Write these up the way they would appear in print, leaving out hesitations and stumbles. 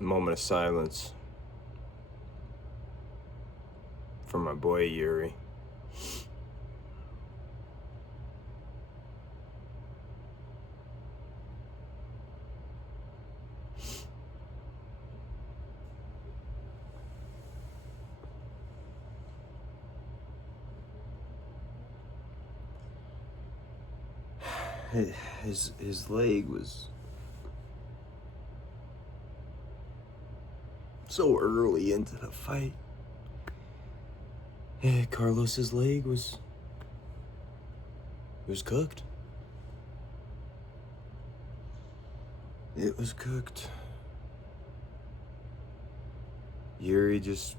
Moment of silence for my boy Jiri. His leg was so early into the fight. Yeah, Carlos's leg was cooked. It was cooked. Jiri just,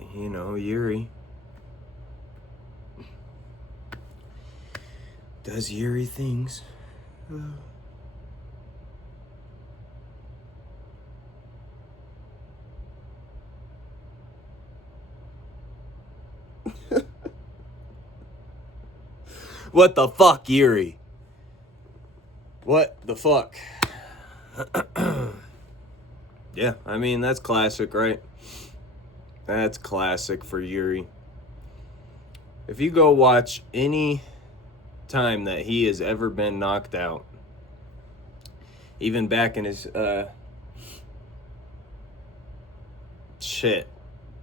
Jiri does Jiri things. What the fuck, Jiri? What the fuck? Yeah, I mean, that's classic, right? That's classic for Jiri. If you go watch any time that he has ever been knocked out, even back in his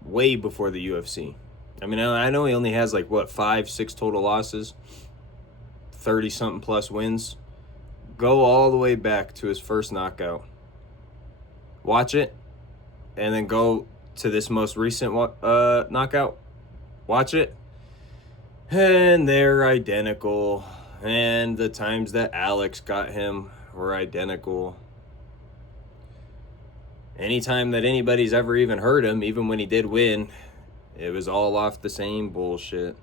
way before the UFC. I mean, I know he only has 5-6 total losses, 30-something plus wins. Go all the way back to his first knockout. Watch it, and then go to this most recent knockout. Watch it. And they're identical. And the times that Alex got him were identical. Anytime that anybody's ever even heard him, even when he did win, it was all off the same bullshit.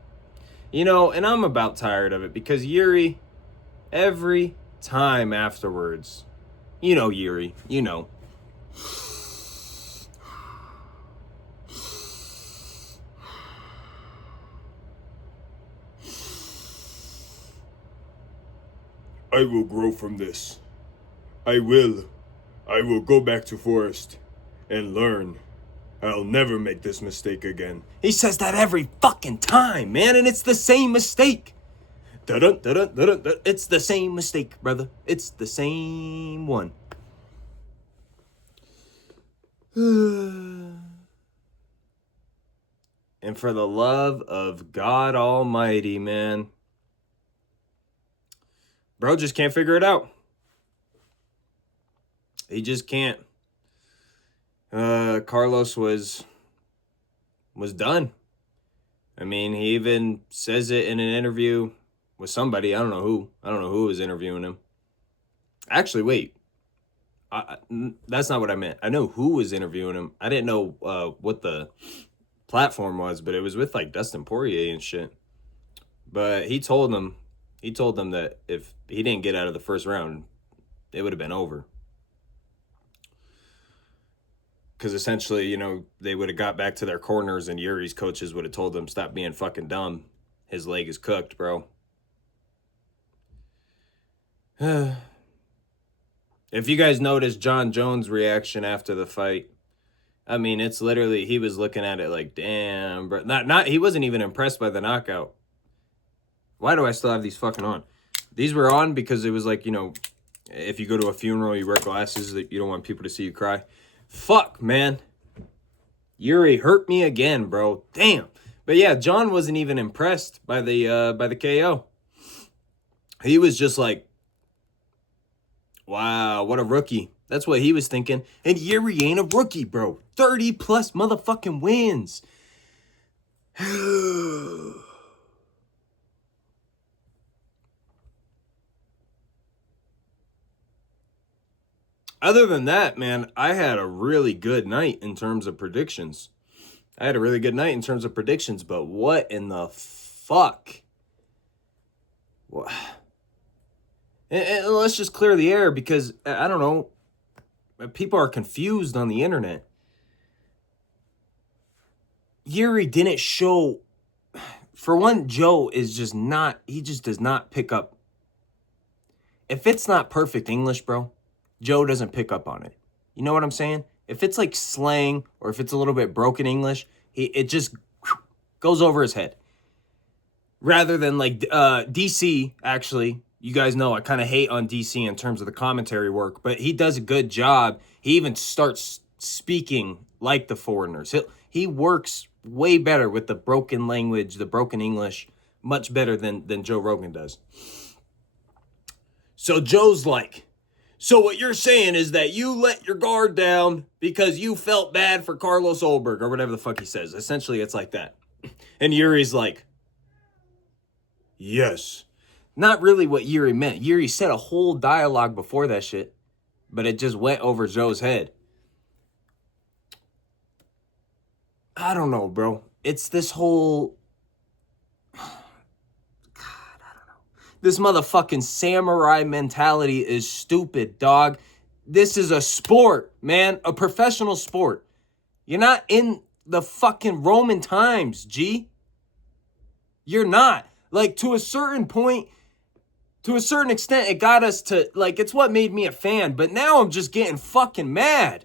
And I'm about tired of it because Jiri, every time afterwards, Jiri, I will grow from this. I will go back to Forest and learn. I'll never make this mistake again. He says that every fucking time, man, and it's the same mistake. Dun-dun, dun-dun, dun-dun, dun. It's the same mistake, brother. It's the same one. And for the love of God Almighty, man, bro just can't figure it out. He just can't. Carlos was done. I mean, he even says it in an interview with somebody. I don't know who was interviewing him. Actually, wait. That's not what I meant. I know who was interviewing him. I didn't know what the platform was, but it was with Dustin Poirier and shit. But he told them that if he didn't get out of the first round, it would have been over. Because essentially, they would have got back to their corners and Jiri's coaches would have told them, stop being fucking dumb. His leg is cooked, bro. If you guys noticed John Jones' reaction after the fight, I mean, it's literally, he was looking at it like, damn, bro. He wasn't even impressed by the knockout. Why do I still have these fucking on? These were on because it was if you go to a funeral, you wear glasses that you don't want people to see you cry. Fuck, man. Jiri hurt me again, bro. Damn. But yeah, John wasn't even impressed by the KO. He was just like, wow, what a rookie. That's what he was thinking. And Jiri ain't a rookie, bro. 30 plus motherfucking wins. Other than that, man, I had a really good night in terms of predictions. But what in the fuck? And let's just clear the air because, I don't know, people are confused on the internet. Jiri didn't show... For one, Joe is just not... He just does not pick up... If it's not perfect English, bro... Joe doesn't pick up on it. You know what I'm saying? If it's like slang or if it's a little bit broken English, it just goes over his head. Rather than like DC, actually, you guys know I kind of hate on DC in terms of the commentary work, but he does a good job. He even starts speaking like the foreigners. He works way better with the broken language, the broken English, much better than Joe Rogan does. So Joe's like, so what you're saying is that you let your guard down because you felt bad for Carlos Ulberg or whatever the fuck he says. Essentially, it's like that. And Jiri's like, yes. Not really what Jiri meant. Jiri said a whole dialogue before that shit, but it just went over Joe's head. I don't know, bro. It's this whole... This motherfucking samurai mentality is stupid, dog. This is a sport, man. A professional sport. You're not in the fucking Roman times, G. You're not. Like, to a certain point, to a certain extent, it got us to, like, it's what made me a fan. But now I'm just getting fucking mad.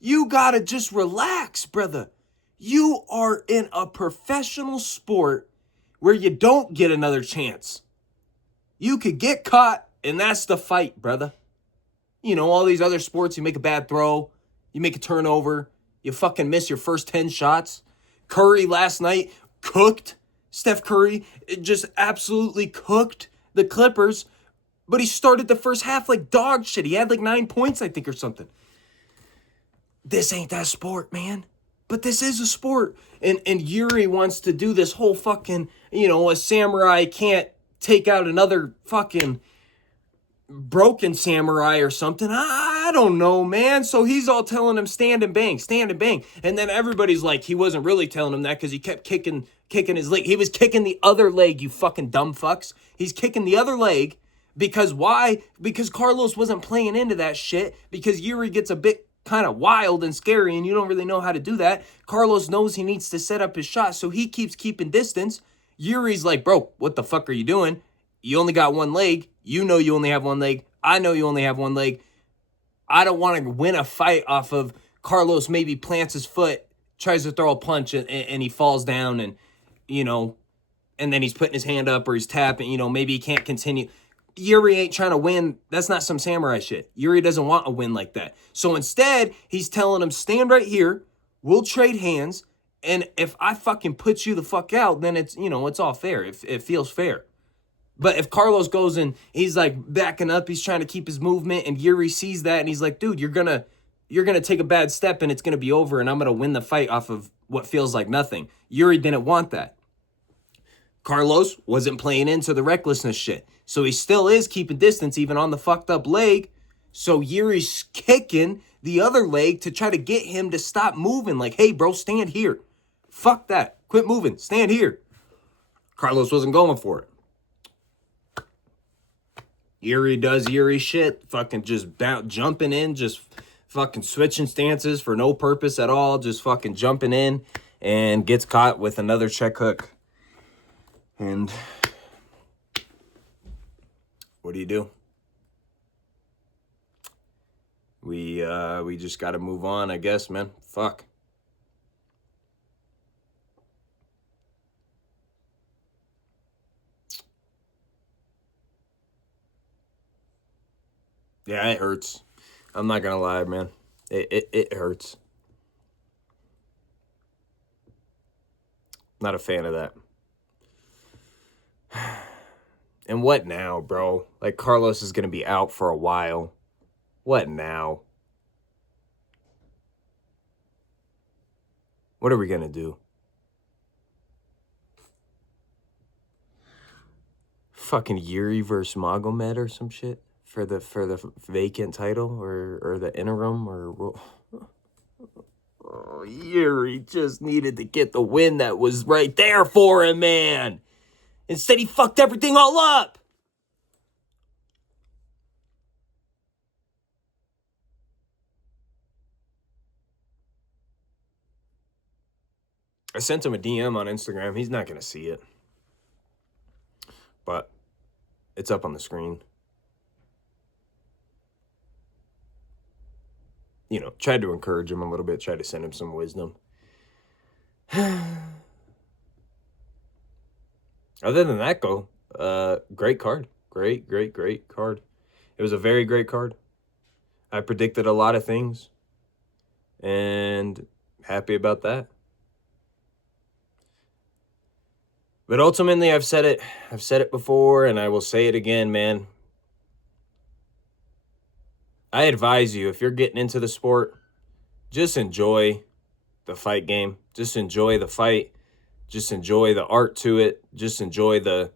You gotta just relax, brother. You are in a professional sport where you don't get another chance. You could get caught, and that's the fight, brother. You know, all these other sports, you make a bad throw, you make a turnover, you fucking miss your first 10 shots. Curry last night cooked. Steph Curry just absolutely cooked the Clippers, but he started the first half like dog shit. He had like 9 points, I think, or something. This ain't that sport, man. But this is a sport. And Jiri wants to do this whole fucking, you know, a samurai can't take out another fucking broken samurai or something. I don't know, man. So he's all telling him stand and bang, stand and bang. And then everybody's like, he wasn't really telling him that because he kept kicking his leg. He was kicking the other leg, you fucking dumb fucks. He's kicking the other leg because why? Because Carlos wasn't playing into that shit because Jiri gets a bit kind of wild and scary and you don't really know how to do that. Carlos knows he needs to set up his shot, so he keeps keeping distance. Yuri's like, bro, what the fuck are you doing? You only got one leg. You know you only have one leg. I know you only have one leg. I don't want to win a fight off of Carlos maybe plants his foot, tries to throw a punch, and he falls down and, you know, and then he's putting his hand up or he's tapping, you know, maybe he can't continue. Jiri ain't trying to win. That's not some samurai shit. Jiri doesn't want a win like that. So instead, he's telling him, stand right here. We'll trade hands. And if I fucking put you the fuck out, then it's, you know, it's all fair. It feels fair. But if Carlos goes and he's like backing up, he's trying to keep his movement, and Jiri sees that and he's like, dude, you're gonna take a bad step and it's gonna be over and I'm gonna win the fight off of what feels like nothing. Jiri didn't want that. Carlos wasn't playing into the recklessness shit. So he still is keeping distance even on the fucked up leg. So Jiri's kicking the other leg to try to get him to stop moving. Like, hey, bro, stand here. Fuck that. Quit moving. Stand here. Carlos wasn't going for it. Jiri does Jiri shit. Fucking just jumping in. Just fucking switching stances for no purpose at all. Just fucking jumping in. And gets caught with another check hook. And what do? We just got to move on, I guess, man. Fuck. Yeah, it hurts. I'm not gonna lie, man. It hurts. Not a fan of that. And what now, bro? Like, Carlos is gonna be out for a while. What now? What are we gonna do? Fucking Jiri versus Magomed or some shit for the vacant title or the interim or. Oh, Jiri just needed to get the win that was right there for him, man. Instead, he fucked everything all up. I sent him a DM on Instagram. He's not going to see it. But it's up on the screen. you know, tried to encourage him a little bit, tried to send him some wisdom. Other than that, great card. Great card. It was a very great card. I predicted a lot of things, and happy about that. But ultimately, I've said it before, and I will say it again, man. I advise you, if you're getting into the sport, just enjoy the fight game. Just enjoy the fight. Just enjoy the art to it. Just enjoy the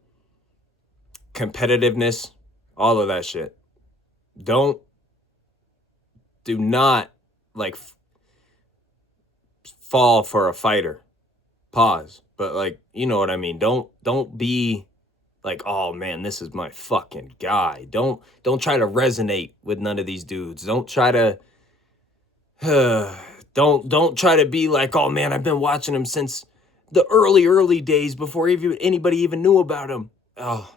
competitiveness, all of that shit. Do not like fall for a fighter. Pause. But like, you know what I mean? Don't be like, oh man, this is my fucking guy. Don't try to resonate with none of these dudes. Don't try to don't try to be like, oh man, I've been watching him since the early days before anybody even knew about him. Oh,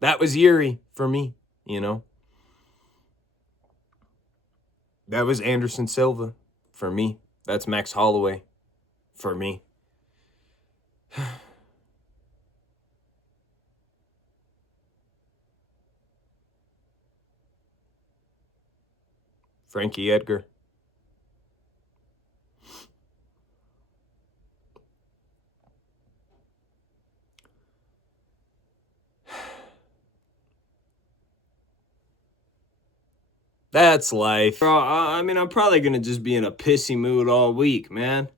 that was Jiri for me, you know. That was Anderson Silva for me. That's Max Holloway for me. Frankie Edgar. That's life. Bro, I mean, I'm probably going to just be in a pissy mood all week, man.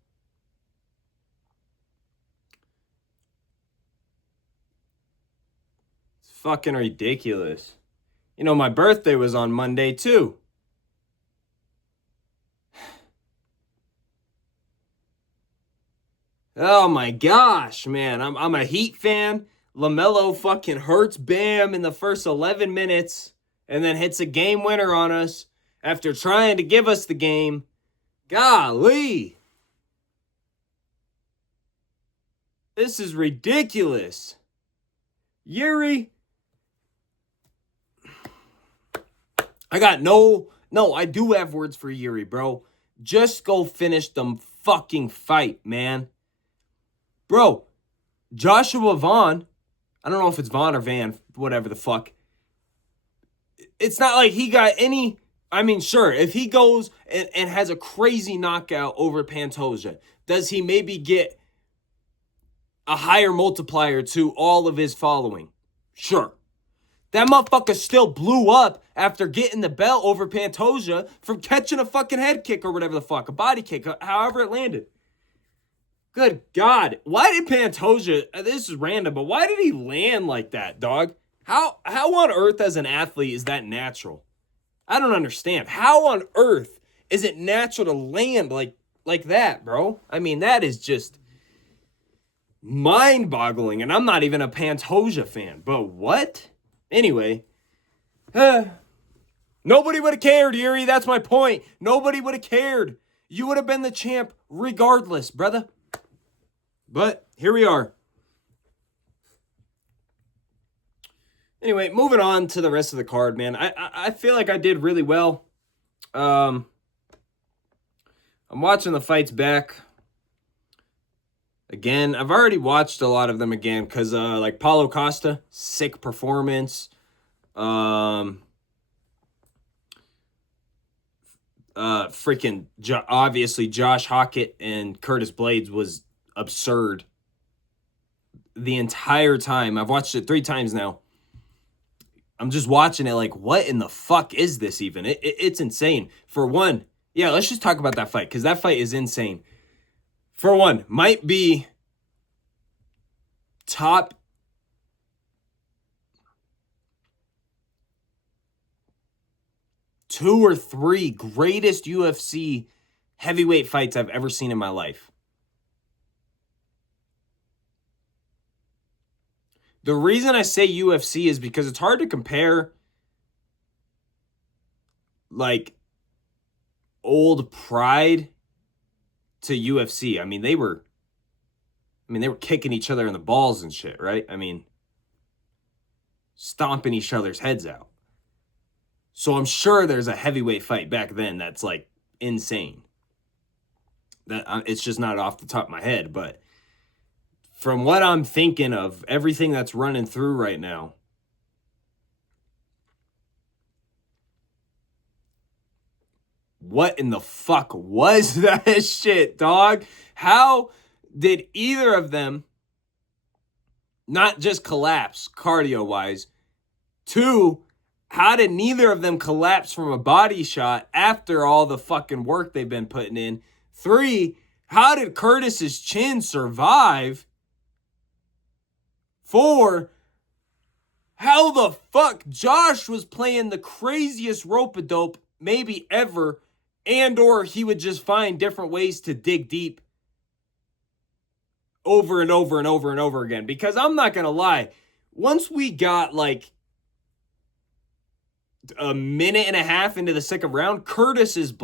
It's fucking ridiculous. You know, my birthday was on Monday, too. Oh my gosh, man. I'm a Heat fan. LaMelo fucking hurts Bam in the first 11 minutes and then hits a game winner on us after trying to give us the game. Golly. This is ridiculous. Jiri. I do have words for Jiri, bro. Just go finish the fucking fight, man. Bro, Joshua Vaughn, I don't know if it's Vaughn or Van, whatever the fuck. It's not like he got any, I mean, sure, if he goes and has a crazy knockout over Pantoja, does he maybe get a higher multiplier to all of his following? Sure. That motherfucker still blew up after getting the belt over Pantoja from catching a fucking head kick or whatever the fuck, a body kick, however it landed. Good God. Why did Pantoja, this is random, but why did he land like that, dog? How on earth as an athlete is that natural? I don't understand. How on earth is it natural to land like that, bro? I mean, that is just mind-boggling, and I'm not even a Pantoja fan, but what? Anyway, nobody would have cared, Jiri. That's my point. Nobody would have cared. You would have been the champ regardless, brother. But here we are. Anyway, moving on to the rest of the card, man. I feel like I did really well. I'm watching the fights back. Again, I've already watched a lot of them again because, like, Paulo Costa, sick performance. Obviously, Josh Hockett and Curtis Blades was absurd the entire time. I've watched it 3 times now. I'm just watching it like, what in the fuck is this even? It's insane. For one, yeah, let's just talk about that fight because that fight is insane. For one, might be top 2 or 3 greatest UFC heavyweight fights I've ever seen in my life. The reason I say UFC is because it's hard to compare like old Pride to UFC. I mean, they were kicking each other in the balls and shit, right? I mean, stomping each other's heads out. So I'm sure there's a heavyweight fight back then that's like insane. That it's just not off the top of my head, but from what I'm thinking of, everything that's running through right now, what in the fuck was that shit, dog? How did either of them not just collapse cardio-wise? 2, how did neither of them collapse from a body shot after all the fucking work they've been putting in? 3, how did Curtis's chin survive? 4, how the fuck Josh was playing the craziest rope-a-dope maybe ever, and or he would just find different ways to dig deep over and over and over and over again. Because I'm not going to lie, once we got like a minute and a half into the second round, Curtis's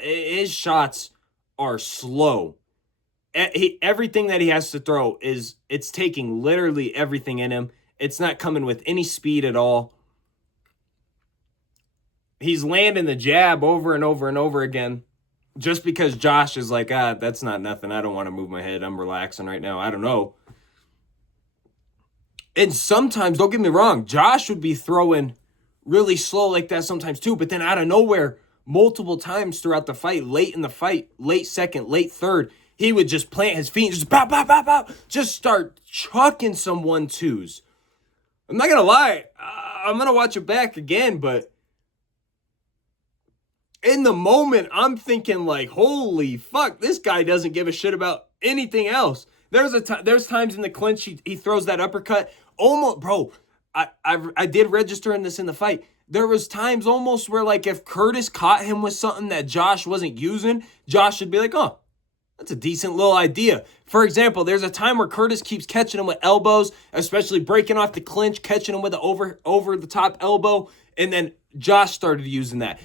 his shots are slow. Everything that he has to throw it's taking literally everything in him. It's not coming with any speed at all. He's landing the jab over and over and over again just because Josh is like, that's not nothing. I don't want to move my head. I'm relaxing right now. I don't know. And sometimes, don't get me wrong, Josh would be throwing really slow like that sometimes too, but then out of nowhere, multiple times throughout the fight, late in the fight, late second, late third, he would just plant his feet and just pow, pow, pow, pow, just start chucking some 1-2s. I'm not going to lie. I'm going to watch it back again, but in the moment, I'm thinking like, holy fuck, this guy doesn't give a shit about anything else. There's times in the clinch, he throws that uppercut. Almost, bro, I did register in this in the fight. There was times almost where like if Curtis caught him with something that Josh wasn't using, Josh would be like, oh, that's a decent little idea. For example, there's a time where Curtis keeps catching him with elbows, especially breaking off the clinch, catching him with an over the top elbow, and then Josh started using that.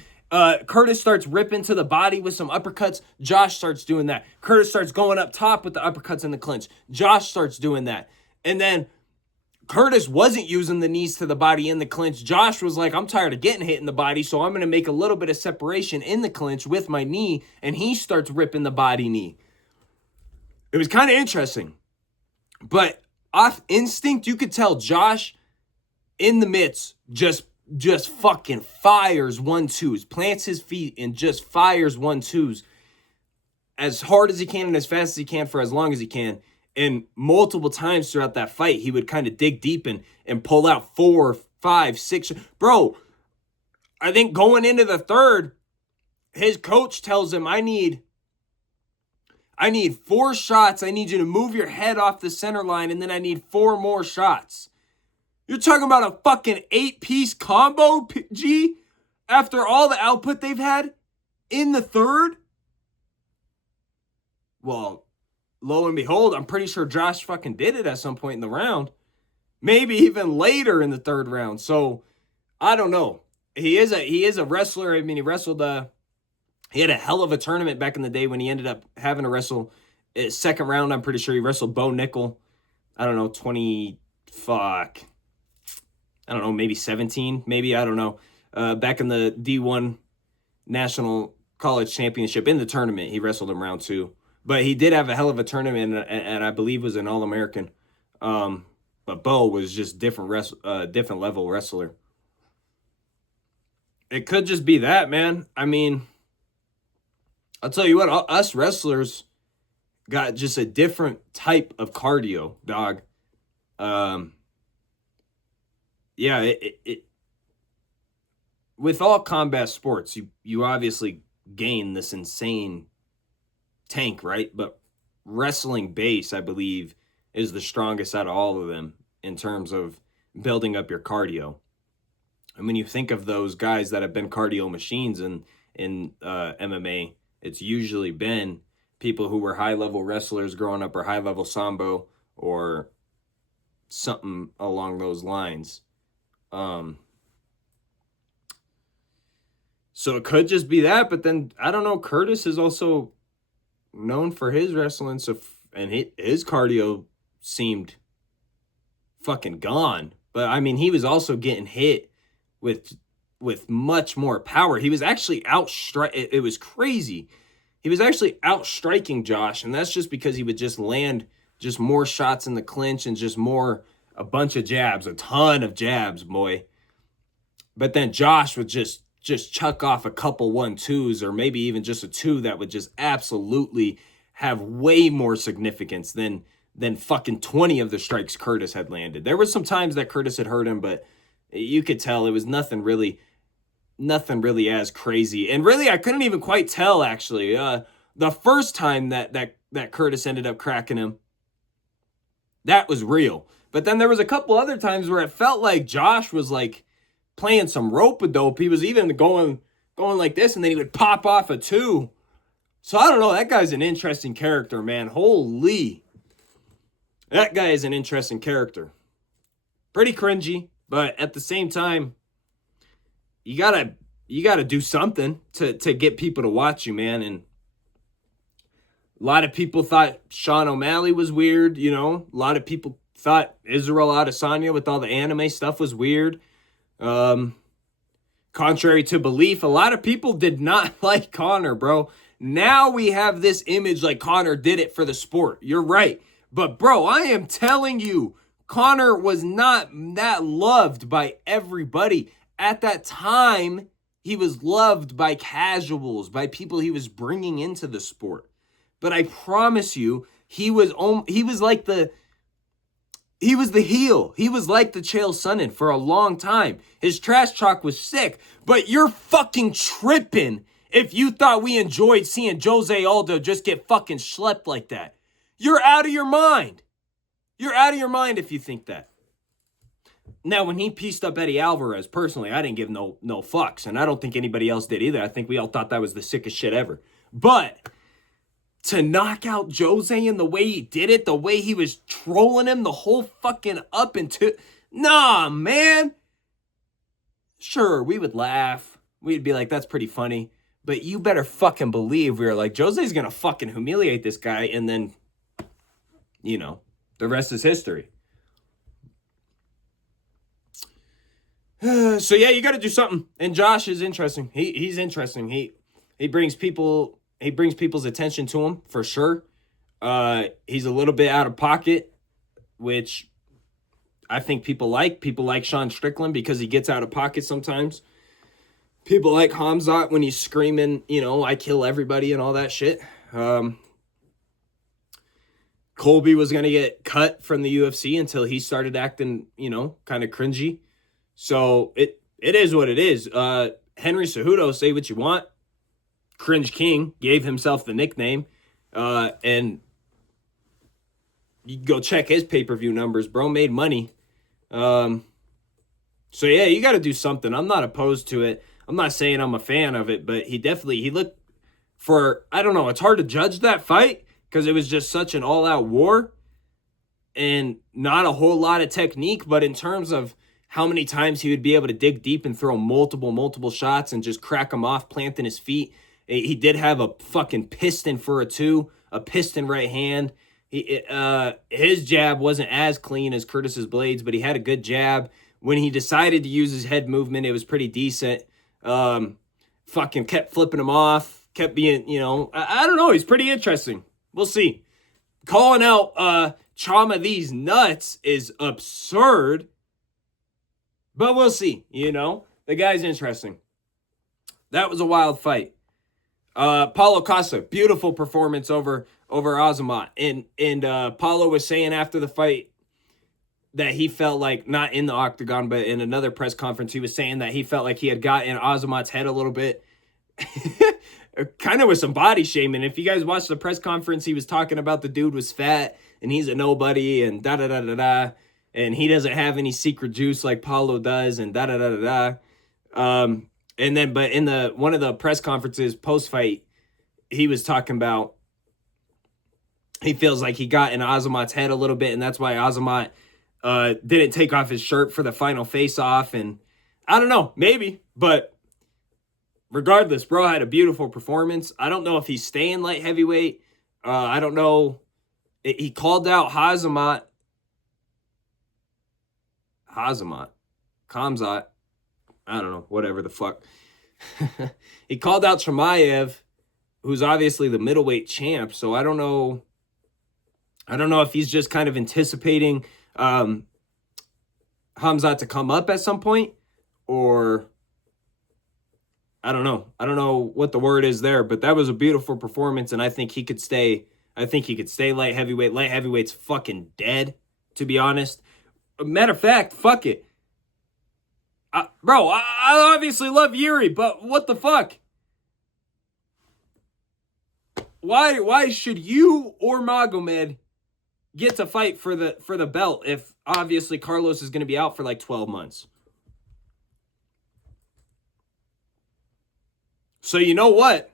Curtis starts ripping to the body with some uppercuts. Josh starts doing that. Curtis starts going up top with the uppercuts in the clinch. Josh starts doing that. And then Curtis wasn't using the knees to the body in the clinch. Josh was like, I'm tired of getting hit in the body, so I'm going to make a little bit of separation in the clinch with my knee, and he starts ripping the body knee. It was kind of interesting. But off instinct, you could tell Josh in the midst just fucking fires 1-2s, plants his feet and just fires 1-2s as hard as he can and as fast as he can for as long as he can. And multiple times throughout that fight, he would kind of dig deep and pull out 4, 5, 6. Bro, I think going into the third, his coach tells him, I need 4 shots. I need you to move your head off the center line, and then I need 4 more shots. You're talking about a fucking 8-piece combo, G, after all the output they've had in the third? Well, lo and behold, I'm pretty sure Josh fucking did it at some point in the round. Maybe even later in the third round. So, I don't know. He is a wrestler. I mean, he had a hell of a tournament back in the day when he ended up having to wrestle. Second round, I'm pretty sure he wrestled Bo Nickel. I don't know, maybe 17, maybe, I don't know. Back in the D1 National College Championship in the tournament, he wrestled him round 2. But he did have a hell of a tournament, and I believe was an All-American. But Bo was just different level wrestler. It could just be that, man. I mean, I'll tell you what, us wrestlers got just a different type of cardio, dog. Yeah, with all combat sports, you obviously gain this insane tank, right? But wrestling base, I believe, is the strongest out of all of them in terms of building up your cardio. And when you think of those guys that have been cardio machines in MMA, it's usually been people who were high-level wrestlers growing up or high-level sambo or something along those lines. So it could just be that, but then, I don't know, Curtis is also known for his wrestling, and his cardio seemed fucking gone. But, I mean, he was also getting hit with with much more power. He was actually it was crazy. He was actually outstriking Josh, and that's just because he would just land just more shots in the clinch and just a bunch of jabs, a ton of jabs, boy. But then Josh would just chuck off a couple 1-2s, or maybe even just a 2 that would just absolutely have way more significance than fucking 20 of the strikes Curtis had landed. There were some times that Curtis had hurt him, but you could tell it was nothing really as crazy. And really, I couldn't even quite tell, actually. The first time that Curtis ended up cracking him, that was real. But then there was a couple other times where it felt like Josh was like playing some rope-a-dope. He was even going like this, and then he would pop off a 2. So I don't know. That guy's an interesting character, man. Holy. That guy is an interesting character. Pretty cringy, but at the same time, you gotta do something to get people to watch you, man. And a lot of people thought Sean O'Malley was weird, you know. A lot of people thought Israel Adesanya with all the anime stuff was weird. Contrary to belief, a lot of people did not like Conor, bro. Now we have this image like Conor did it for the sport. You're right. But, bro, I am telling you, Conor was not that loved by everybody. At that time, he was loved by casuals, by people he was bringing into the sport. But I promise you, he was like the heel. He was like the Chael Sonnen for a long time. His trash talk was sick, but you're fucking tripping if you thought we enjoyed seeing Jose Aldo just get fucking schlepped like that. You're out of your mind. You're out of your mind if you think that. Now, when he pieced up Eddie Alvarez, personally, I didn't give no fucks, and I don't think anybody else did either. I think we all thought that was the sickest shit ever. But to knock out Jose in the way he did it, the way he was trolling him the whole fucking up into... Nah, man. Sure, we would laugh. We'd be like, that's pretty funny. But you better fucking believe we were like, Jose's gonna fucking humiliate this guy, and then, you know, the rest is history. So yeah, you got to do something. And Josh is interesting. He's interesting. He brings people's attention to him for sure. He's a little bit out of pocket, which I think people like. People like Sean Strickland because he gets out of pocket sometimes. People like Hamzat when he's screaming, you know, I kill everybody and all that shit. Colby was going to get cut from the UFC until he started acting, you know, kind of cringy. So it is what it is. Henry Cejudo, say what you want. Cringe King gave himself the nickname. And you go check his pay-per-view numbers. Bro made money. So yeah, you got to do something. I'm not opposed to it. I'm not saying I'm a fan of it, but he looked for, I don't know, it's hard to judge that fight because it was just such an all-out war and not a whole lot of technique, but in terms of how many times he would be able to dig deep and throw multiple shots and just crack them off, planting his feet. He did have a fucking piston for a 2, a piston right hand. His jab wasn't as clean as Curtis's blades, but he had a good jab. When he decided to use his head movement, it was pretty decent. Fucking kept flipping him off, kept being, you know, I don't know. He's pretty interesting. We'll see. Calling out Chama these nuts is absurd. But we'll see, you know. The guy's interesting. That was a wild fight. Paulo Costa, beautiful performance over Azamat. And Paulo was saying after the fight that he felt like, not in the octagon, but in another press conference, he was saying that he felt like he had got in Azamat's head a little bit. Kind of with some body shaming. If you guys watched the press conference, he was talking about the dude was fat and he's a nobody and da-da-da-da-da. And he doesn't have any secret juice like Paulo does, and da-da-da-da-da. And then, but in one of the press conferences post-fight, he was talking about he feels like he got in Azamat's head a little bit, and that's why Azamat didn't take off his shirt for the final face-off. And I don't know, maybe, but regardless, bro had a beautiful performance. I don't know if he's staying light heavyweight. I don't know. He called out Khamzat. I don't know, whatever the fuck. He called out Chimaev, who's obviously the middleweight champ. So I don't know. I don't know if he's just kind of anticipating Khamzat to come up at some point, or I don't know. I don't know what the word is there, but that was a beautiful performance, and I think he could stay. I think he could stay light heavyweight. Light heavyweight's fucking dead, to be honest. Matter of fact, fuck it. Bro, I obviously love Jiri, but what the fuck? Why should you or Magomed get to fight for the belt if obviously Carlos is going to be out for like 12 months? So you know what?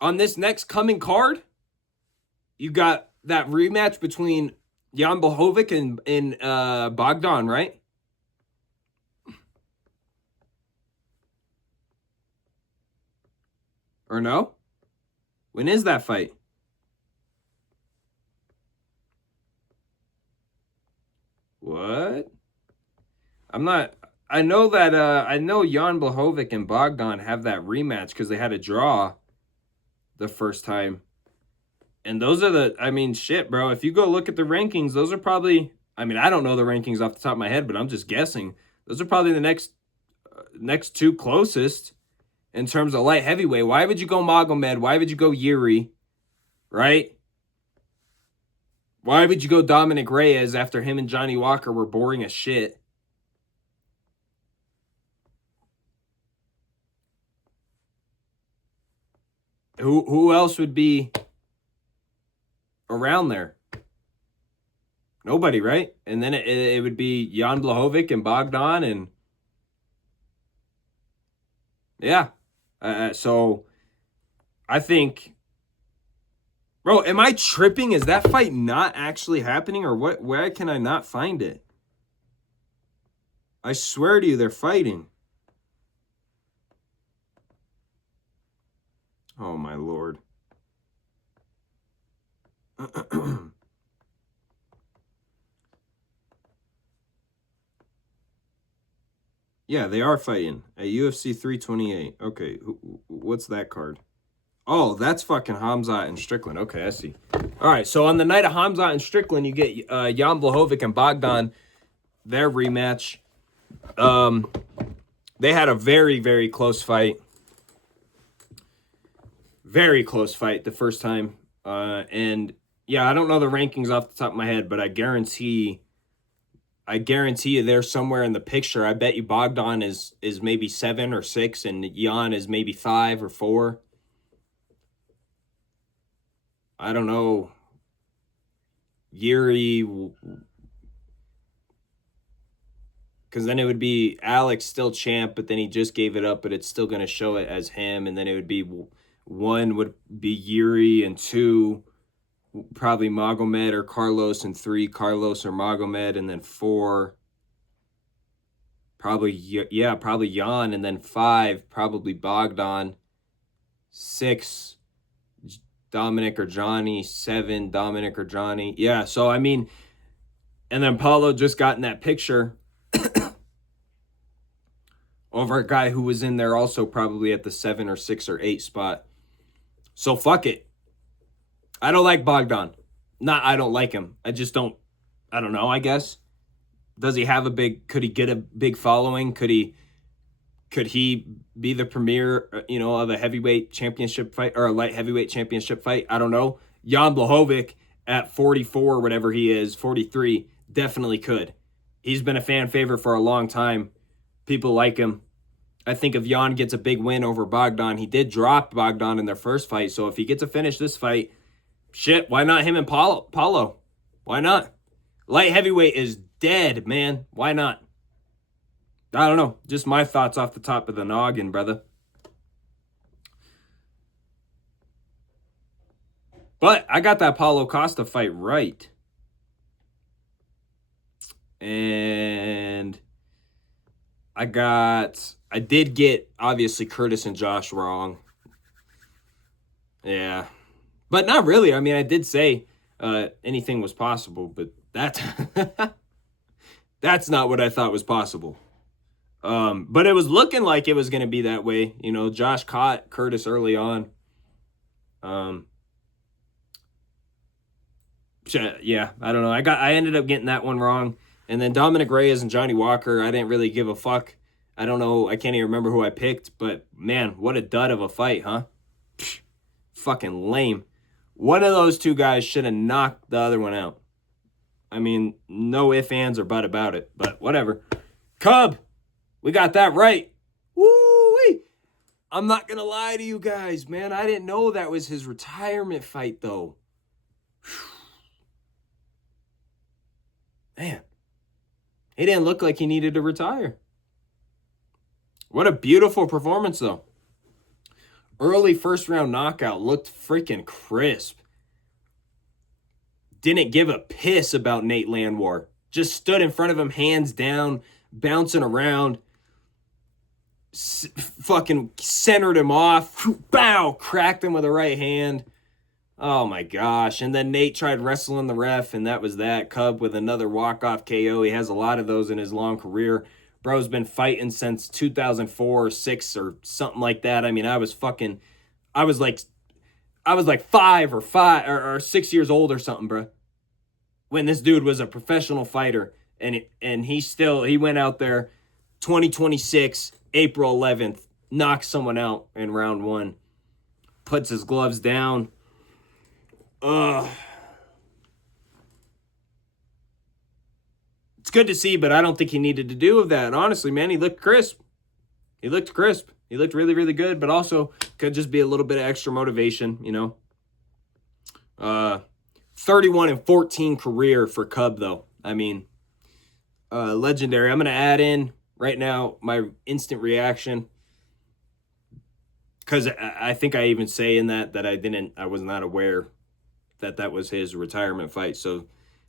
On this next coming card, you got that rematch between Jan Blachowicz and Bogdan, right? Or no? When is that fight? What? I'm not... I know that... I know Jan Blachowicz and Bogdan have that rematch because they had a draw the first time. And those are the... I mean, shit, bro. If you go look at the rankings, those are probably... I mean, I don't know the rankings off the top of my head, but I'm just guessing. Those are probably the next two closest in terms of light heavyweight. Why would you go Magomed? Why would you go Jiri? Right? Why would you go Dominic Reyes after him and Johnny Walker were boring as shit? Who else would be around there? Nobody, right? And then it would be Jan Blachowicz and Bogdan, and yeah. So I think, bro, am I tripping? Is that fight not actually happening, or what? Where can I not find it? I swear to you, they're fighting. Oh my Lord. Yeah, they are fighting at UFC 328. Okay, what's that card? Oh, that's fucking Khamzat and Strickland. Okay, I see. All right, so on the night of Khamzat and Strickland, you get Jan Blachowicz and Bogdan, their rematch. They had a very, very close fight. Very close fight the first time. And yeah, I don't know the rankings off the top of my head, but I guarantee you they're somewhere in the picture. I bet you Bogdan is maybe 7 or 6, and Jan is maybe 5 or 4. I don't know. Jiri, because then it would be Alex still champ, but then he just gave it up, but it's still going to show it as him, and then it would be 1 would be Jiri, and 2 probably Magomed or Carlos, and 3 Carlos or Magomed, and then 4 probably Jan, and then 5 probably Bogdan, 6 Dominic or Johnny, 7 Dominic or Johnny. Yeah, so I mean, and then Paulo just got in that picture over a guy who was in there also probably at the 7 or 6 or 8 spot. So fuck it. I don't like Bogdan. I don't like him. I just don't, I don't know, I guess. Does he have could he get a big following? Could he be the premier, of a heavyweight championship fight or a light heavyweight championship fight? I don't know. Jan Blachowicz at 44 or whatever he is, 43, definitely could. He's been a fan favorite for a long time. People like him. I think if Jan gets a big win over Bogdan, he did drop Bogdan in their first fight. So if he gets to finish this fight, shit, why not him and Paulo? Why not? Light heavyweight is dead, man. Why not? I don't know. Just my thoughts off the top of the noggin, brother. But I got that Paulo Costa fight right. And I did get, obviously, Curtis and Josh wrong. Yeah. But not really. I mean, I did say anything was possible, but that's not what I thought was possible. But it was looking like it was going to be that way. You know, Josh caught Curtis early on. Yeah, I don't know. I ended up getting that one wrong. And then Dominic Reyes and Johnny Walker, I didn't really give a fuck. I don't know. I can't even remember who I picked, but man, what a dud of a fight, huh? Psh, fucking lame. One of those two guys should have knocked the other one out. I mean, no ifs, ands, or but about it, but whatever. Cub, we got that right. Woo-wee. I'm not going to lie to you guys, man. I didn't know that was his retirement fight, though. Man, he didn't look like he needed to retire. What a beautiful performance, though. Early first-round knockout, looked freaking crisp. Didn't give a piss about Nate Landwehr. Just stood in front of him, hands down, bouncing around. Fucking centered him off. Bow! Cracked him with a right hand. Oh my gosh. And then Nate tried wrestling the ref, and that was that. Cub with another walk-off KO. He has a lot of those in his long career. Bro's been fighting since 2004 or 6 or something like that. I mean, I was like 5 or 6 years old or something, bro. When this dude was a professional fighter, and he went out there 2026, April 11th, knocks someone out in round 1, puts his gloves down. It's good to see, but I don't think he needed to do of that. Honestly, man, he looked crisp. He looked really, really good, but also could just be a little bit of extra motivation, you know. 31-14 career for Cub, though. I mean, legendary. I'm going to add in right now my instant reaction, because I think I even say in that I was not aware that was his retirement fight. So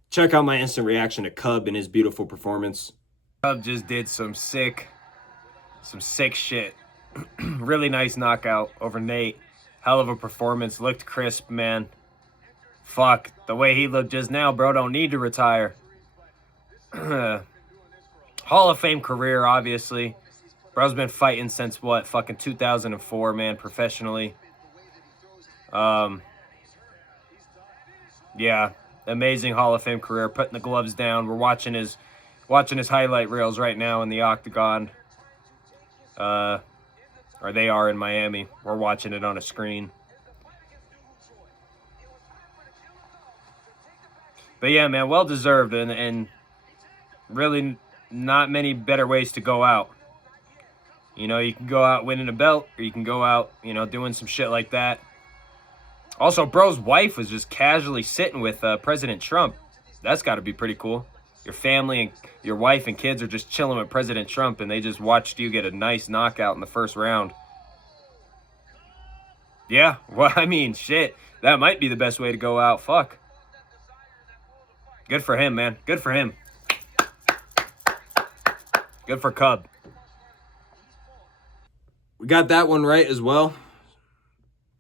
check out my instant reaction to Cub and his beautiful performance. Cub just did some sick shit. Really nice knockout over Nate. Hell of a performance. Looked crisp, man. Fuck, the way he looked just now, bro, don't need to retire. Hall of Fame career, obviously. Bro's been fighting since, what, fucking 2004, man, professionally. Yeah, amazing Hall of Fame career, putting the gloves down. We're watching his highlight reels right now in the octagon. Or they are in Miami. We're watching it on a screen. But yeah, man, well deserved, and really not many better ways to go out. You know, you can go out winning a belt, or you can go out, you know, doing some shit like that. Also, bro's wife was just casually sitting with President Trump. That's got to be pretty cool. Your family and your wife and kids are just chilling with President Trump, and they just watched you get a nice knockout in the first round. Yeah, well, I mean, shit. That might be the best way to go out. Fuck. Good for him, man. Good for him. Good for Cub. We got that one right as well.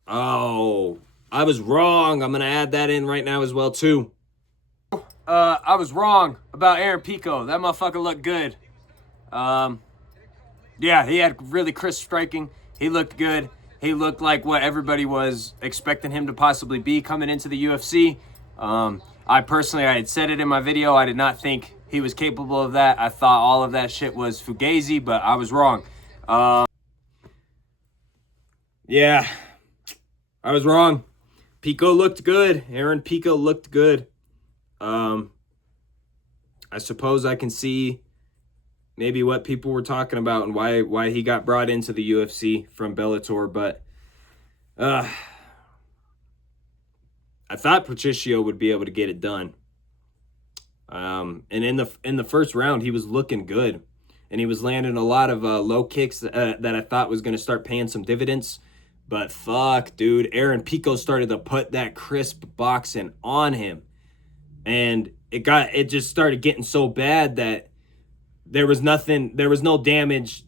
Oh, I was wrong. I'm going to add that in right now as well, too. I was wrong about Aaron Pico. That motherfucker looked good. Yeah, he had really crisp striking. He looked good. He looked like what everybody was expecting him to possibly be coming into the UFC. I had said it in my video. I did not think he was capable of that. I thought all of that shit was fugazi, but I was wrong. Yeah, I was wrong. Pico looked good. Aaron Pico looked good. I suppose I can see maybe what people were talking about and why he got brought into the UFC from Bellator, but I thought Patricio would be able to get it done. And in the first round, he was looking good, and he was landing a lot of low kicks that I thought was going to start paying some dividends. But fuck, dude, Aaron Pico started to put that crisp boxing on him, and it just started getting so bad that there was no damage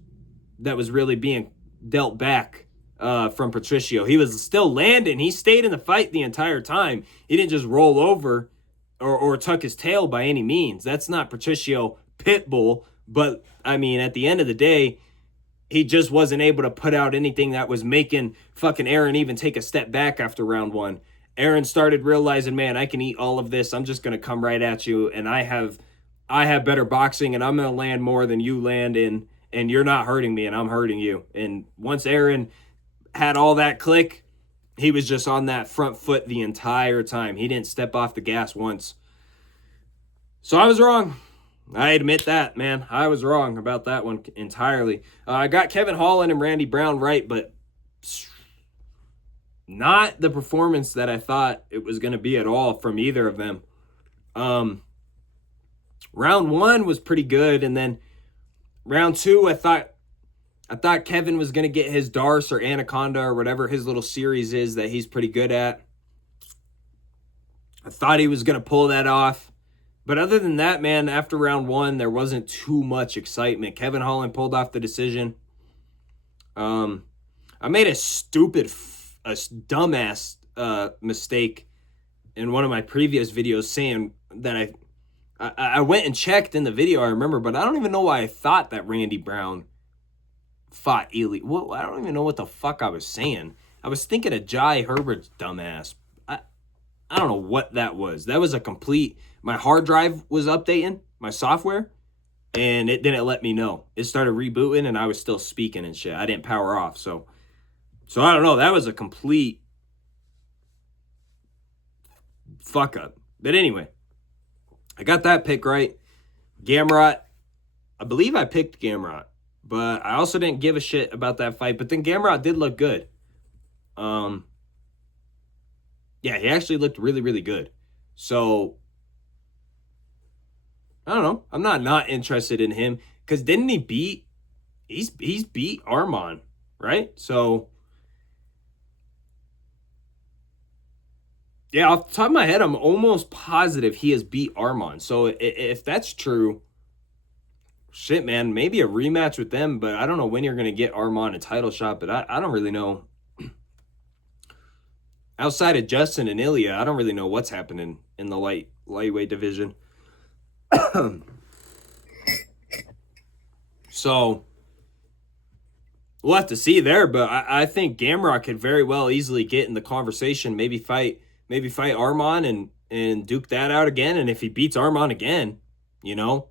that was really being dealt back from Patricio. He was still landing. He stayed in the fight the entire time. He didn't just roll over or tuck his tail by any means. That's not Patricio Pitbull, But, I mean, at the end of the day, he just wasn't able to put out anything that was making fucking Aaron even take a step back after round 1. Aaron started realizing, man, I can eat all of this. I'm just going to come right at you, and I have better boxing, and I'm going to land more than you land in, and you're not hurting me, and I'm hurting you. And once Aaron had all that click, he was just on that front foot the entire time. He didn't step off the gas once. So I was wrong. I admit that, man. I was wrong about that one entirely. I got Kevin Holland and Randy Brown right, but not the performance that I thought it was going to be at all from either of them. Round 1 was pretty good, and then round 2, I thought Kevin was going to get his Darce or Anaconda or whatever his little series is that he's pretty good at. I thought he was going to pull that off. But other than that, man, after round 1, there wasn't too much excitement. Kevin Holland pulled off the decision. I made a dumbass mistake in one of my previous videos saying that I went and checked in the video, I remember, but I don't even know why I thought that Randy Brown fought Ely. Well, I don't even know what the fuck I was saying. I was thinking of Jai Herbert's dumbass. I don't know what that was. That was a complete... My hard drive was updating, my software, and it didn't let me know. It started rebooting, and I was still speaking and shit. I didn't power off, so I don't know. That was a complete fuck up. But anyway, I got that pick right. Gamrot, I believe I picked Gamrot, but I also didn't give a shit about that fight. But then Gamrot did look good. Yeah, he actually looked really, really good. So... I don't know. I'm not interested in him because didn't he beat? He's beat Arman, right? So yeah, off the top of my head, I'm almost positive he has beat Arman. So if that's true, shit, man, maybe a rematch with them. But I don't know when you're gonna get Arman a title shot. But I don't really know. Outside of Justin and Ilya, I don't really know what's happening in the lightweight division. So we'll have to see there, but I think Gamrot could very well easily get in the conversation, maybe fight Arman and duke that out again. And if he beats Arman again, you know,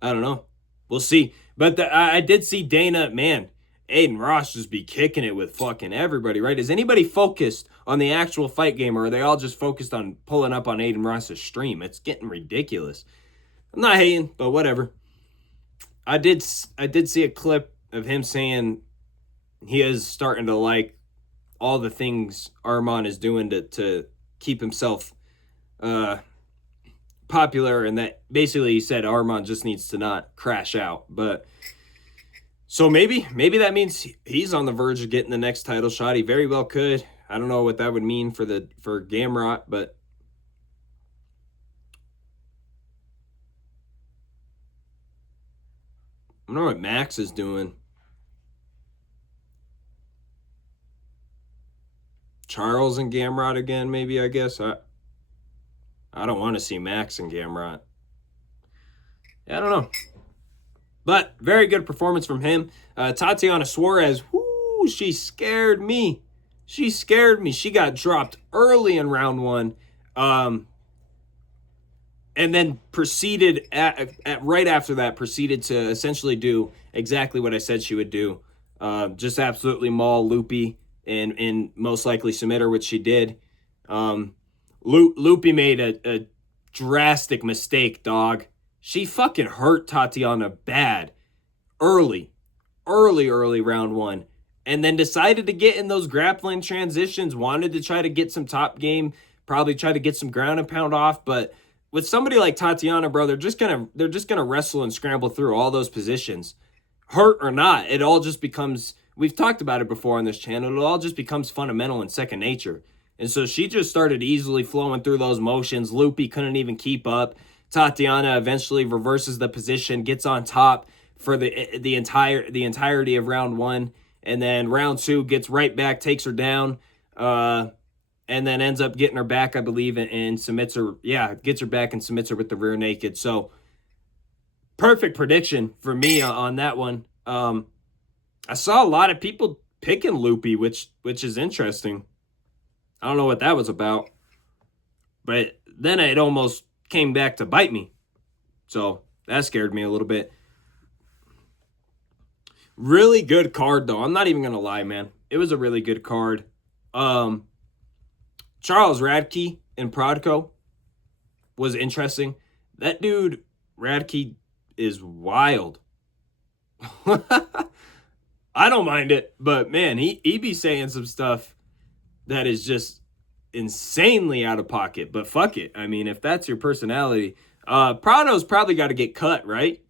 I don't know. We'll see. But I did see Dana, man, Aiden Ross just be kicking it with fucking everybody, right? Is anybody focused on the actual fight game, or are they all just focused on pulling up on Aiden Ross's stream? It's getting ridiculous. I'm not hating, but whatever. I did see a clip of him saying he is starting to like all the things Arman is doing to keep himself popular, and that basically he said Arman just needs to not crash out. But so maybe that means he's on the verge of getting the next title shot. He very well could. I don't know what that would mean for Gamrot, but I don't know what Max is doing. Charles and Gamrot again, maybe, I guess. I don't want to see Max and Gamrot. I don't know. But very good performance from him. Tatiana Suarez, whoo, she scared me. She scared me. She got dropped early in round 1. And then proceeded, right after that, proceeded to essentially do exactly what I said she would do. Just absolutely maul Loopy and most likely submit her, which she did. Loopy made a drastic mistake, dog. She fucking hurt Tatiana bad early round 1, and then decided to get in those grappling transitions, wanted to try to get some top game, probably try to get some ground and pound off. But with somebody like Tatiana, bro, they're just gonna wrestle and scramble through all those positions, hurt or not. It all just becomes, we've talked about it before on this channel, it all just becomes fundamental and second nature. And so she just started easily flowing through those motions. Loopy couldn't even keep up. Tatiana eventually reverses the position, gets on top for the entirety of round 1, and then round 2 gets right back, takes her down, and then ends up getting her back, I believe, and submits her. Yeah, gets her back and submits her with the rear naked. So perfect prediction for me on that one. I saw a lot of people picking Loopy, which is interesting. I don't know what that was about. But then it almost came back to bite me. So that scared me a little bit. Really good card, though. I'm not even going to lie, man. It was a really good card. Charles Radke in Prodco was interesting. That dude, Radke, is wild. I don't mind it, but man, he be saying some stuff that is just insanely out of pocket. But fuck it. I mean, if that's your personality, Prado's probably got to get cut, right?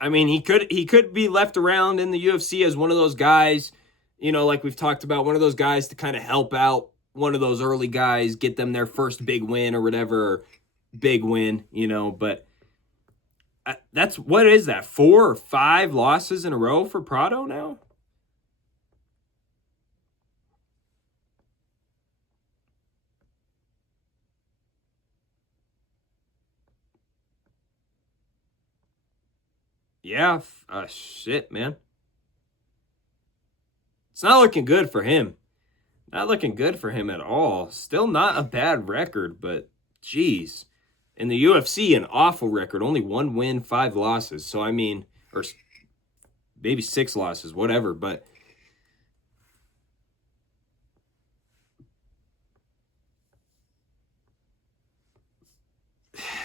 I mean, he could be left around in the UFC as one of those guys, you know, like we've talked about, one of those guys to kind of help out one of those early guys, get them their first big win or whatever, big win, you know, but that's, what is that, 4 or 5 losses in a row for Prado now? Yeah, shit, man. It's not looking good for him. Not looking good for him at all. Still not a bad record, but geez. In the UFC, an awful record. Only 1 win, 5 losses. So, I mean, or maybe 6 losses, whatever. But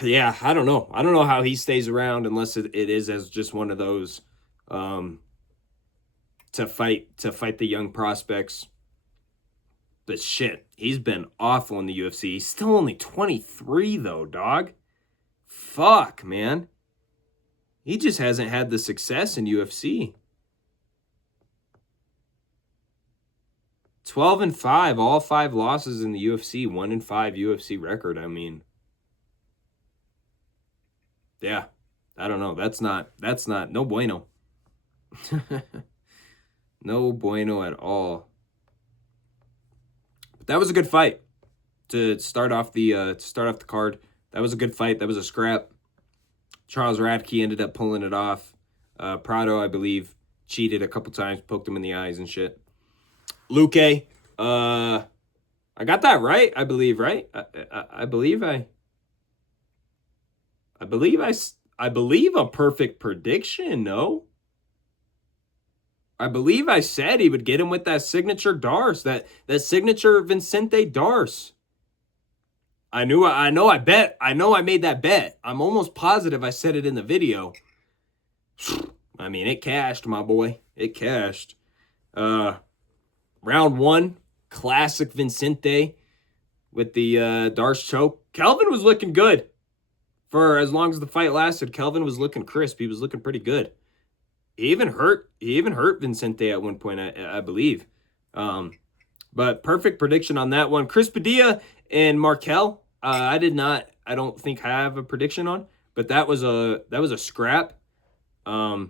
yeah, I don't know. I don't know how he stays around unless it is as just one of those to fight the young prospects. But shit, he's been awful in the UFC. He's still only 23 though, dog. Fuck, man. He just hasn't had the success in UFC. 12-5, all 5 losses in the UFC, 1-5 UFC record. I mean, yeah, I don't know. That's not no bueno. No bueno at all. But that was a good fight to start off the card. That was a good fight. That was a scrap. Charles Radke ended up pulling it off. Prado, I believe, cheated a couple times, poked him in the eyes and shit. Luque, I got that right, I believe, right? I believe a perfect prediction, no? I believe I said he would get him with that signature Darce, that signature Vicente Darce. I know I made that bet. I'm almost positive I said it in the video. I mean, it cashed, my boy. It cashed. Round 1, classic Vicente with the Darce choke. Kelvin was looking good. For as long as the fight lasted, Kelvin was looking crisp. He was looking pretty good. He even hurt Vicente at one point, I believe. But perfect prediction on that one. Chris Padilla and Markel, I don't think have a prediction on, but that was a scrap. And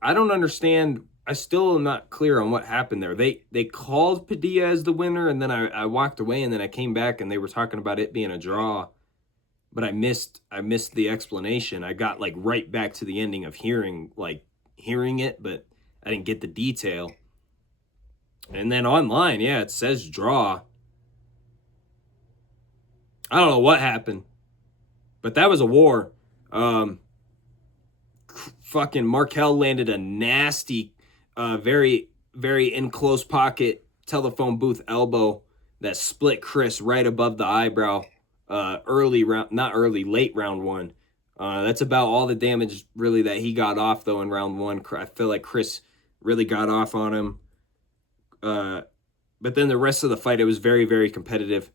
I don't understand. I still am not clear on what happened there. They called Padilla as the winner, and then I walked away, and then I came back, and they were talking about it being a draw. But I missed the explanation. I got like right back to the ending of hearing it, but I didn't get the detail. And then online, yeah, it says draw. I don't know what happened, but that was a war. Fucking Markel landed a nasty, very, very in close pocket telephone booth elbow that split Chris right above the eyebrow. Late round 1. That's about all the damage really that he got off though in round 1. I feel like Chris really got off on him. But then the rest of the fight, it was very, very competitive.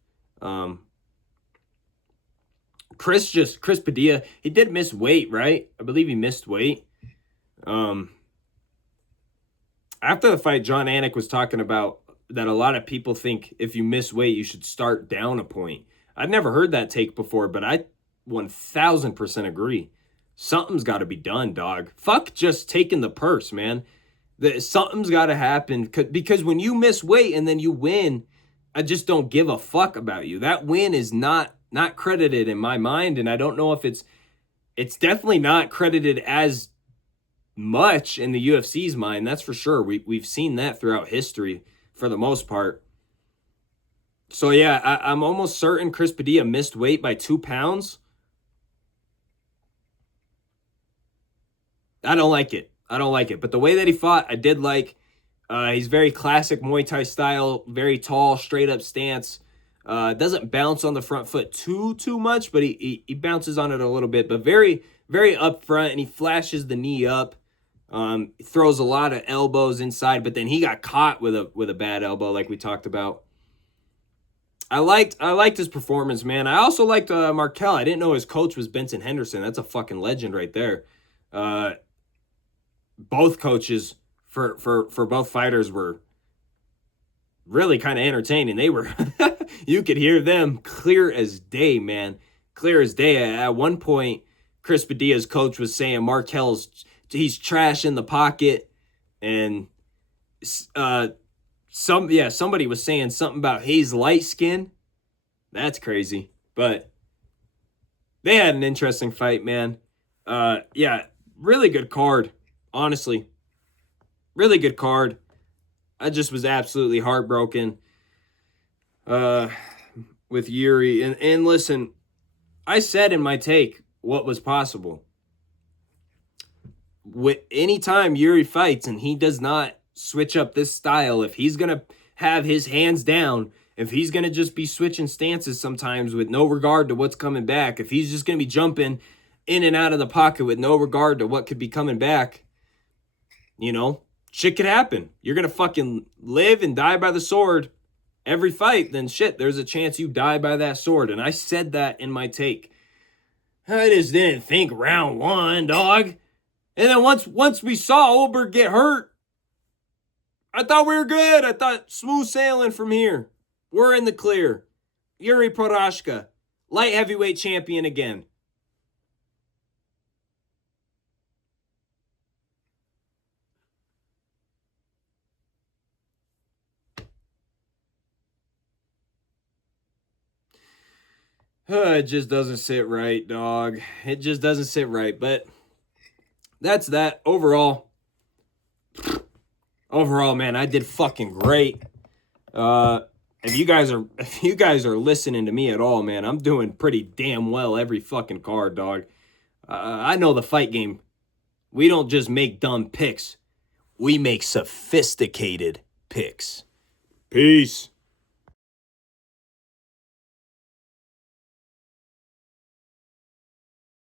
Chris Padilla, he did miss weight, right? I believe he missed weight. After the fight, John Anik was talking about that a lot of people think if you miss weight, you should start down a point. I've never heard that take before, but I 1000% agree. Something's got to be done, dog. Fuck just taking the purse, man. Something's got to happen because when you miss weight and then you win, I just don't give a fuck about you. That win is not not credited in my mind, and I don't know if it's definitely not credited as much in the UFC's mind. That's for sure. We've seen that throughout history for the most part. So yeah, I'm almost certain Chris Padilla missed weight by 2 pounds. I don't like it. I don't like it. But the way that he fought, I did like. He's very classic Muay Thai style, very tall, straight up stance. Doesn't bounce on the front foot too much, but he bounces on it a little bit. But very, very up front, and he flashes the knee up. Throws a lot of elbows inside, but then he got caught with a bad elbow, like we talked about. I liked his performance, man. I also liked Markel. I didn't know his coach was Benson Henderson. That's a fucking legend right there. Both coaches for both fighters were really kind of entertaining. They were you could hear them clear as day, man. Clear as day. At one point, Chris Padilla's coach was saying he's trash in the pocket, and somebody was saying something about he's light skin. That's crazy. But they had an interesting fight, man. Yeah, really good card, honestly. Really good card. I just was absolutely heartbroken with Jiri. And listen, I said in my take what was possible. Anytime Jiri fights and he does not switch up this style, if he's going to have his hands down, if he's going to just be switching stances sometimes with no regard to what's coming back, if he's just going to be jumping in and out of the pocket with no regard to what could be coming back, shit could happen. You're going to fucking live and die by the sword every fight, then shit, there's a chance you die by that sword. And I said that in my take. I just didn't think round 1, dog. And then once we saw Ulberg get hurt, I thought we were good. I thought smooth sailing from here. We're in the clear. Jiří Procházka, light heavyweight champion again. It just doesn't sit right, dog. It just doesn't sit right. But that's that. Overall, man, I did fucking great. If you guys are listening to me at all, man, I'm doing pretty damn well every fucking card, dog. I know the fight game. We don't just make dumb picks. We make sophisticated picks. Peace.